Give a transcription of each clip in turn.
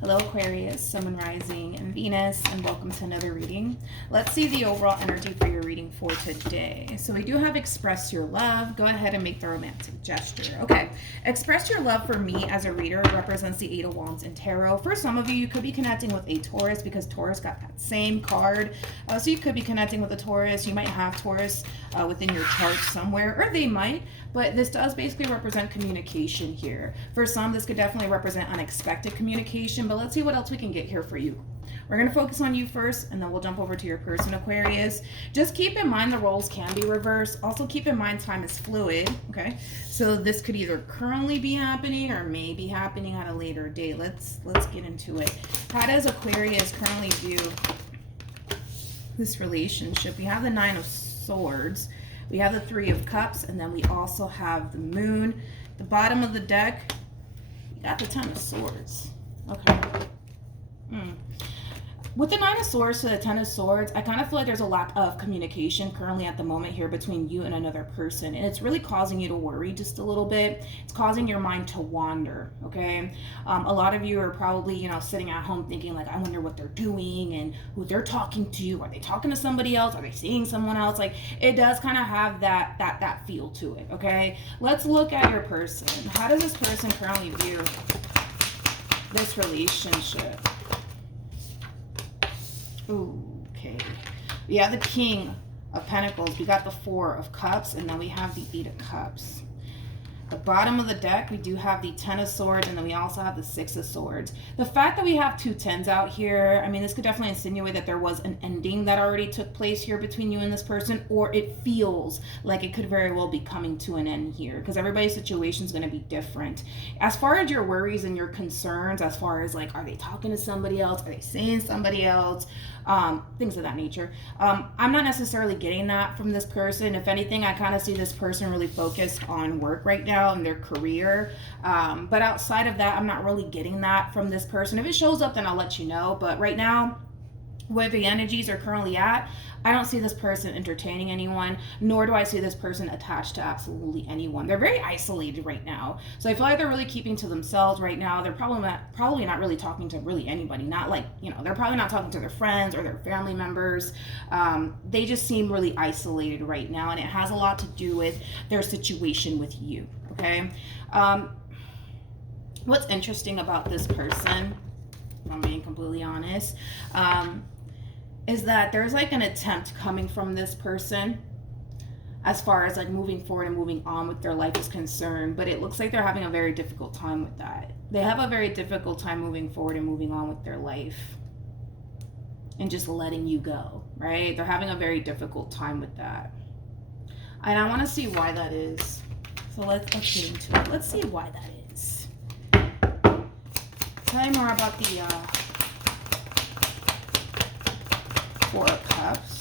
Hello Aquarius, Sun, Moon, Rising, and Venus, and welcome to another reading. Let's see the overall energy for your reading for today. So we do have express your love. Go ahead and make the romantic gesture. Okay, express your love for me as a reader represents the Eight of Wands in Tarot. For some of you, you could be connecting with a Taurus because Taurus got that same card. So you could be connecting with a Taurus. You might have Taurus within your chart somewhere, or they might. But this does basically represent communication here. For some, this could definitely represent unexpected communication, but let's see what else we can get here for you. We're going to focus on you first, and then we'll jump over to your person, Aquarius. Just keep in mind the roles can be reversed. Also keep in mind time is fluid, okay? So this could either currently be happening or may be happening at a later date. Let's get into it. How does Aquarius currently view this relationship? We have the Nine of Swords. We have the Three of Cups, and then we also have the Moon. The bottom of the deck, we got the Ten of Swords. Okay. With the Nine of Swords to the Ten of Swords, I kind of feel like there's a lack of communication currently at the moment here between you and another person. And it's really causing you to worry just a little bit. It's causing your mind to wander, okay? A lot of you are probably, sitting at home thinking like, I wonder what they're doing and who they're talking to. Are they talking to somebody else? Are they seeing someone else? Like, it does kind of have that feel to it, okay? Let's look at your person. How does this person currently view this relationship? Ooh, okay. We have the King of Pentacles. We got the Four of Cups, and then we have the Eight of Cups. The bottom of the deck, we do have the Ten of Swords, and then we also have the Six of Swords. The fact that we have two tens out here, I mean, this could definitely insinuate that there was an ending that already took place here between you and this person, or it feels like it could very well be coming to an end here, because everybody's situation is going to be different. As far as your worries and your concerns, as far as like, are they talking to somebody else? Are they seeing somebody else? Things of that nature. I'm not necessarily getting that from this person. If anything, I kind of see this person really focused on work right now and their career. But outside of that, I'm not really getting that from this person. If it shows up, then I'll let you know. But right now, where the energies are currently at, I don't see this person entertaining anyone, nor do I see this person attached to absolutely anyone. They're very isolated right now. So I feel like they're really keeping to themselves right now. They're probably not really talking to really anybody. Not like, they're probably not talking to their friends or their family members. They just seem really isolated right now, and it has a lot to do with their situation with you, okay? What's interesting about this person, if I'm being completely honest, is that there's like an attempt coming from this person as far as like moving forward and moving on with their life is concerned, but it looks like they're having a very difficult time with that. They have a very difficult time moving forward and moving on with their life and just letting you go, right? They're having a very difficult time with that. And I want to see why that is. So let's get into it. Let's see why that is. Tell me more about the Four of Cups.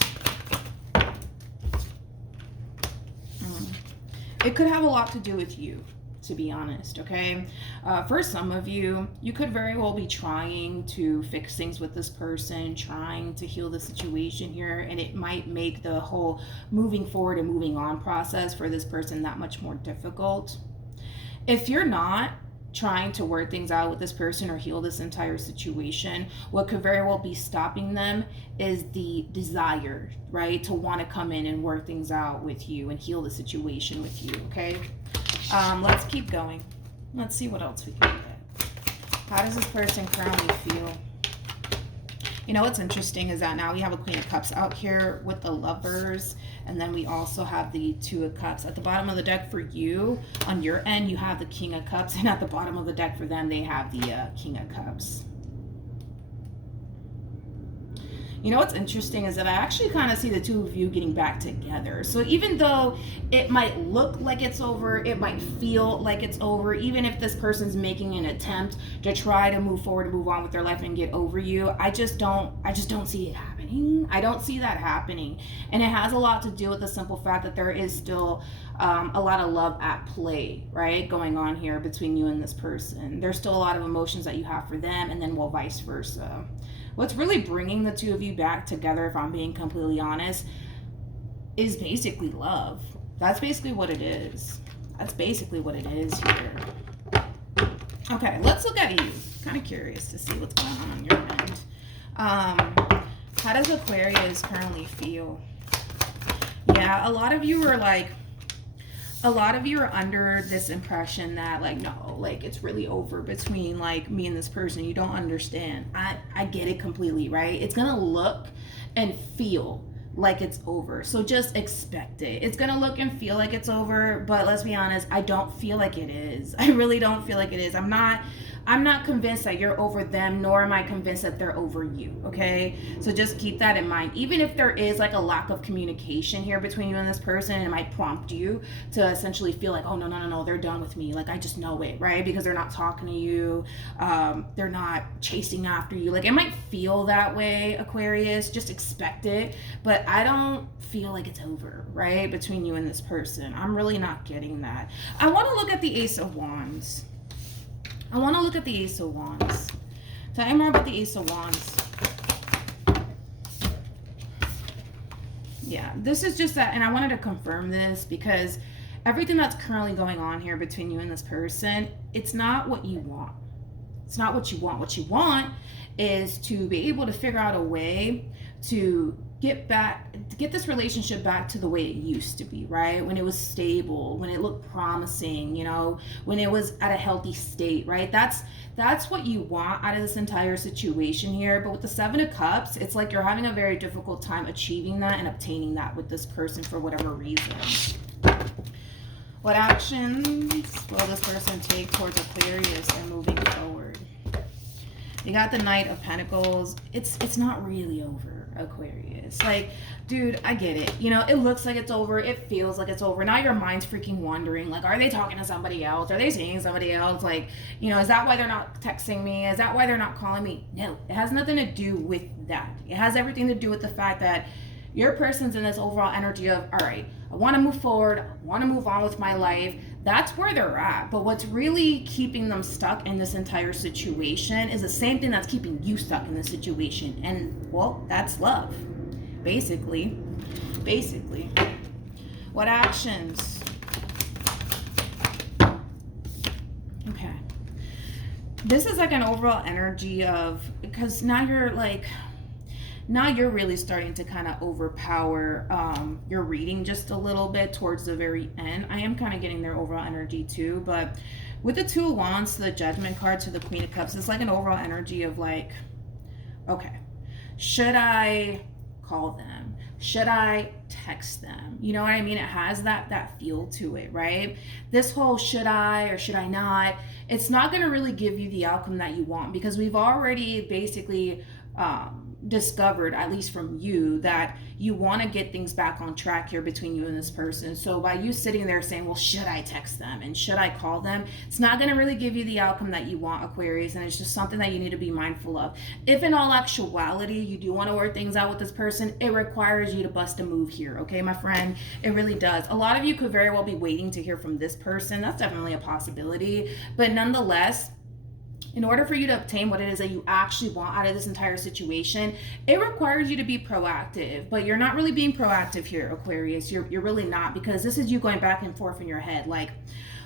It could have a lot to do with you, to be honest, okay? For some of you, you could very well be trying to fix things with this person, trying to heal the situation here, and it might make the whole moving forward and moving on process for this person that much more difficult. If you're not trying to work things out with this person or heal this entire situation, what could very well be stopping them is the desire, right, to want to come in and work things out with you and heal the situation with you, okay? Let's keep going. Let's see what else we can get. How does this person currently feel? What's interesting is that now we have a Queen of Cups out here with the Lovers, and then we also have the Two of Cups. At the bottom of the deck for you, on your end, you have the King of Cups, and at the bottom of the deck for them, they have the King of Cups. What's interesting is that I actually kind of see the two of you getting back together. So even though it might look like it's over, it might feel like it's over, even if this person's making an attempt to try to move forward and move on with their life and get over you, I just don't see it happening. I don't see that happening. And it has a lot to do with the simple fact that there is still a lot of love at play, right, going on here between you and this person. There's still a lot of emotions that you have for them, and then well, vice versa. What's really bringing the two of you back together, if I'm being completely honest, is basically love. That's basically what it is. That's basically what it is here. Okay, let's look at you. Kind of curious to see what's going on your end. How does Aquarius currently feel? Yeah, a lot of you are under this impression that like, no, like it's really over between like me and this person. You don't understand. I get it completely, right? It's gonna look and feel like it's over. So just expect it. It's gonna look and feel like it's over, but let's be honest, I don't feel like it is. I really don't feel like it is. I'm not convinced that you're over them, nor am I convinced that they're over you, okay? So just keep that in mind. Even if there is like a lack of communication here between you and this person, it might prompt you to essentially feel like, oh, no, they're done with me. Like, I just know it, right? Because they're not talking to you. They're not chasing after you. Like, it might feel that way, Aquarius. Just expect it. But I don't feel like it's over, right? Between you and this person. I'm really not getting that. I want to look at the Ace of Wands. Tell me more about the Ace of Wands. Yeah, this is just that, and I wanted to confirm this because everything that's currently going on here between you and this person, it's not what you want. It's not what you want. What you want is to be able to figure out a way to get this relationship back to the way it used to be, right? When it was stable, when it looked promising, you know, when it was at a healthy state, right? That's what you want out of this entire situation here. But with the Seven of Cups, it's like you're having a very difficult time achieving that and obtaining that with this person for whatever reason. What actions will this person take towards Aquarius and moving forward? You got the Knight of Pentacles. It's not really over, Aquarius. Like, dude, I get it. You know, it looks like it's over. It feels like it's over. Now your mind's freaking wondering, like, are they talking to somebody else? Are they seeing somebody else? Like, you know, is that why they're not texting me? Is that why they're not calling me? No, it has nothing to do with that. It has everything to do with the fact that your person's in this overall energy of, all right, I want to move forward. I want to move on with my life. That's where they're at. But what's really keeping them stuck in this entire situation is the same thing that's keeping you stuck in this situation. And, well, that's love. Basically. What actions? Okay. This is like an overall energy of, because now you're really starting to kind of overpower your reading just a little bit towards the very end. I am kind of getting their overall energy too, but with the Two of Wands to the Judgment card to the Queen of Cups, it's like an overall energy of like, okay, should I call them? Should I text them? You know what I mean? It has that feel to it, right? This whole should I or should I not, it's not going to really give you the outcome that you want, because we've already basically discovered, at least from you, that you want to get things back on track here between you and this person. So by you sitting there saying, well, should I text them and should I call them, it's not going to really give you the outcome that you want, Aquarius, and it's just something that you need to be mindful of. If in all actuality you do want to work things out with this person, it requires you to bust a move here, okay, my friend? It really does. A lot of you could very well be waiting to hear from this person. That's definitely a possibility, but nonetheless, in order for you to obtain what it is that you actually want out of this entire situation, it requires you to be proactive. But you're not really being proactive here, Aquarius. You're really not, because this is you going back and forth in your head. Like,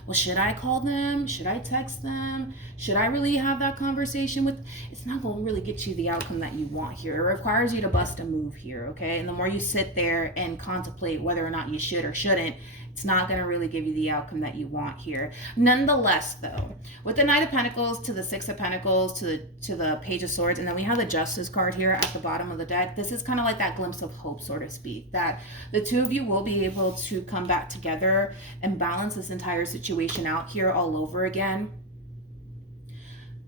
well, should I call them? Should I text them? Should I really have that conversation with? It's not going to really get you the outcome that you want here. It requires you to bust a move here, okay? And the more you sit there and contemplate whether or not you should or shouldn't, it's not going to really give you the outcome that you want here. Nonetheless, though, with the Knight of Pentacles to the Six of Pentacles to the Page of Swords, and then we have the Justice card here at the bottom of the deck, this is kind of like that glimpse of hope, so to speak, that the two of you will be able to come back together and balance this entire situation out here all over again.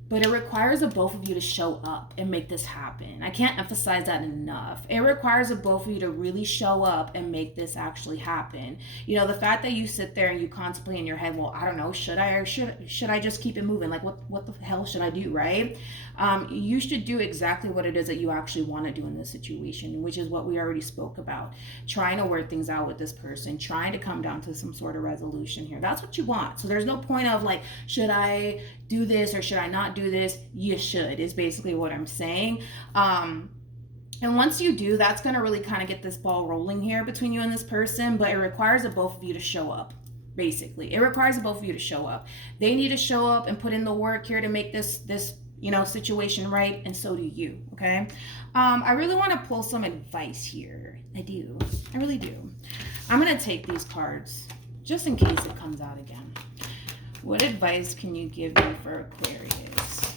But it requires of both of you to show up and make this happen. I can't emphasize that enough. It requires of both of you to really show up and make this actually happen. You know, the fact that you sit there and you contemplate in your head, well, I don't know, should I or should I just keep it moving? Like, what the hell should I do, right? You should do exactly what it is that you actually want to do in this situation, which is what we already spoke about. Trying to work things out with this person, trying to come down to some sort of resolution here. That's what you want. So there's no point of like, should I do this or should I not do this? You should, is basically what I'm saying. And once you do, that's going to really kind of get this ball rolling here between you and this person, but it requires of both of you to show up. basically. It requires both of you to show up. They need to show up and put in the work here to make this situation right, and so do you, okay? I really want to pull some advice here. I really do. I'm going to take these cards just in case it comes out again. What advice can you give me for Aquarius?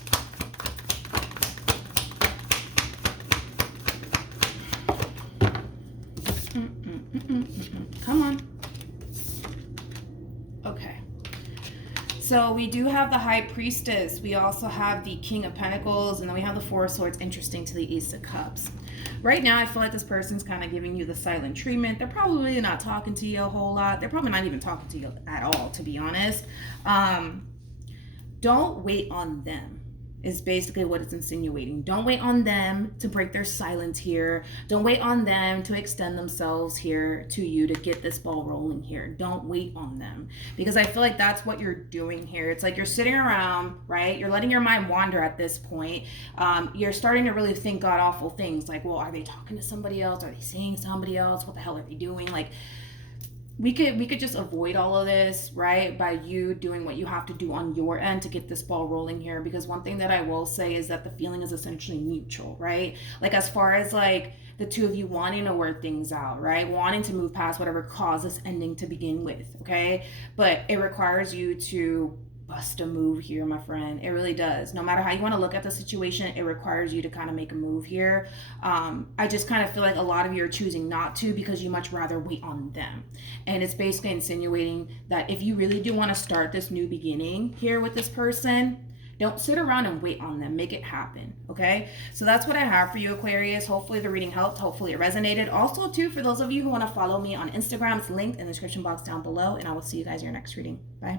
Come on. Okay. So we do have the High Priestess. We also have the King of Pentacles, and then we have the Four of Swords, interesting to the Ace of Cups. Right now, I feel like this person's kind of giving you the silent treatment. They're probably not talking to you a whole lot. They're probably not even talking to you at all, to be honest. Don't wait on them is basically what it's insinuating. Don't wait on them to break their silence here. Don't wait on them to extend themselves here to you to get this ball rolling here. Don't wait on them, because I feel like that's what you're doing here. It's like you're sitting around, right? You're letting your mind wander at this point. You're starting to really think god awful things like, well, are they talking to somebody else? Are they seeing somebody else? What the hell are they doing? Like, we could just avoid all of this, right, by you doing what you have to do on your end to get this ball rolling here. Because one thing that I will say is that the feeling is essentially mutual, right? Like, as far as like the two of you wanting to work things out, right, wanting to move past whatever caused this ending to begin with, okay? But it requires you to bust a move here, my friend. It really does. No matter how you want to look at the situation, it requires you to kind of make a move here. I just kind of feel like a lot of you are choosing not to because you much rather wait on them. And it's basically insinuating that if you really do want to start this new beginning here with this person, don't sit around and wait on them. Make it happen, okay? So that's what I have for you, Aquarius. Hopefully the reading helped. Hopefully it resonated. Also, too, for those of you who want to follow me on Instagram, it's linked in the description box down below. And I will see you guys in your next reading. Bye.